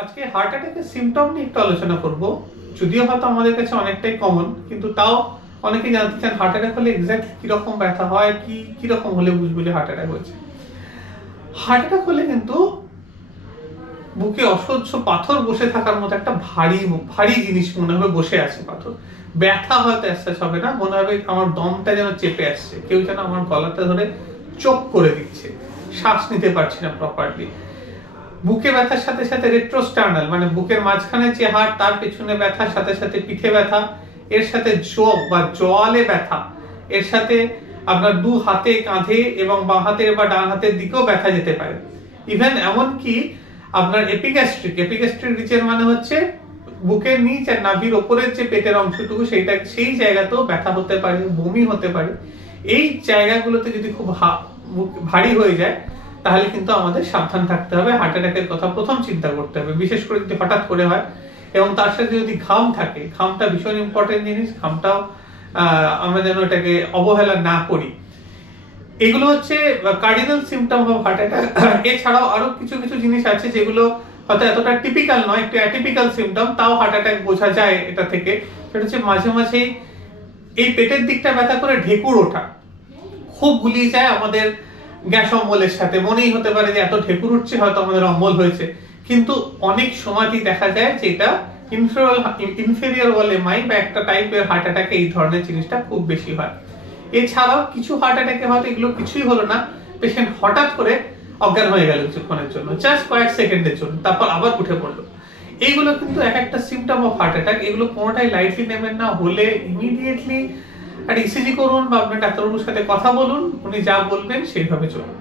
আজকে হার্ট অ্যাটাকের সিমটম নিয়ে একটু আলোচনা করব। যদিও হয়তো আমাদের কাছে অনেকটাই কমন, কিন্তু তাও অনেকেই জানতে চান হার্ট অ্যাটাক হলে এক্স্যাক্ট কিরকম ব্যথা হয়, কিরকম হলে বুঝবো যে হার্ট অ্যাটাক হয়েছে। হার্ট অ্যাটাক হলে কিন্তু বুকে অসহ্য পাথর বসে থাকার মতো একটা ভারী ভারী জিনিস মনে হবে বসে আছে পাথর। ব্যথা হয়তো অ্যাসেস হবে না, মনে হবে আমার দমটা যেন চেপে আসছে, কেউ যেন আমার গলাটা ধরে চোখ করে দিচ্ছে, শ্বাস নিতে পারছি না প্রপারলি। বুকে ব্যথার সাথে সাথে রেট্রোস্টার্নাল মানে বুকের মাঝখানে যে হাড় তার পেছনে ব্যথার সাথে সাথে পিঠে ব্যথা, এর সাথে যোগ বা জোয়ালে ব্যথা, এর সাথে আপনার দু হাতে কাঁধে এবং বাঁ হাতের বা ডান হাতের দিকেও ব্যথা যেতে পারে। ইভেন এমনকি আপনার এপিগ্যাস্ট্রিক রিজন মানে হচ্ছে বুকের নিচ আর নাভির ওপরের যে পেটের অংশটুকু সেই জায়গাতেও ব্যথা হতে পারে, বমি হতে পারে। এই জায়গাগুলোতে যদি খুব ভারী হয়ে যায় তাহলে কিন্তু আমাদের সাবধান থাকতে হবে, হার্ট অ্যাটাকের কথা প্রথম চিন্তা করতে হবে, বিশেষ করে যদি হঠাৎ করে হয় এবং তার সাথে যদি ঘাম থাকে। ঘামটা ভীষণ ইম্পর্টেন্ট জিনিস, ঘামটাও আমরা যেন এটাকে অবহেলা না করি। এগুলো হচ্ছে cardinal symptom of heart attack. এছাড়াও আরো কিছু কিছু জিনিস আছে যেগুলো হয়তো এতটা টিপিক্যাল নয়, একটু অ্যাটিপিক্যাল সিমটম, তাও হার্ট অ্যাটাক বোঝা যায় এটা থেকে। সেটা হচ্ছে মাঝে মাঝে এই পেটের দিকটা ব্যথা করে ঢেকুর ওঠা, খুব গুলিয়ে যায় আমাদের গ্যাস অম্বলের সাথে। মনেই হতে পারে যে এত ঢেকুর উঠছে হয়তো আমাদের অম্বল হয়েছে, কিন্তু অনেক সময়ই দেখা যায় যে এটা ইনফেরিয়র ওয়াল এমআই বা একটা টাইপের হার্ট অ্যাটাকে এই ধরনের জিনিসটা খুব বেশি হয়। এছাড়াও কিছু হার্ট অ্যাটাকে হয়তো এগুলো কিছুই হলো না, পেশেন্ট হঠাৎ করে অজ্ঞান হয়ে গেল কিছুক্ষণের জন্য, জাস্ট কয়েক সেকেন্ডের জন্য, তারপর আবার উঠে পড়লো। এইগুলো কিন্তু এক একটা সিমটম অফ হার্ট অ্যাটাক। এগুলো কোনোটাই লাইটলি নেবেন না, হলে ইমিডিয়েটলি একটা ইসিজি করুন বা আপনার ডাক্তারবাবুর সাথে কথা বলুন, উনি যা বলবেন সেইভাবে চলুন।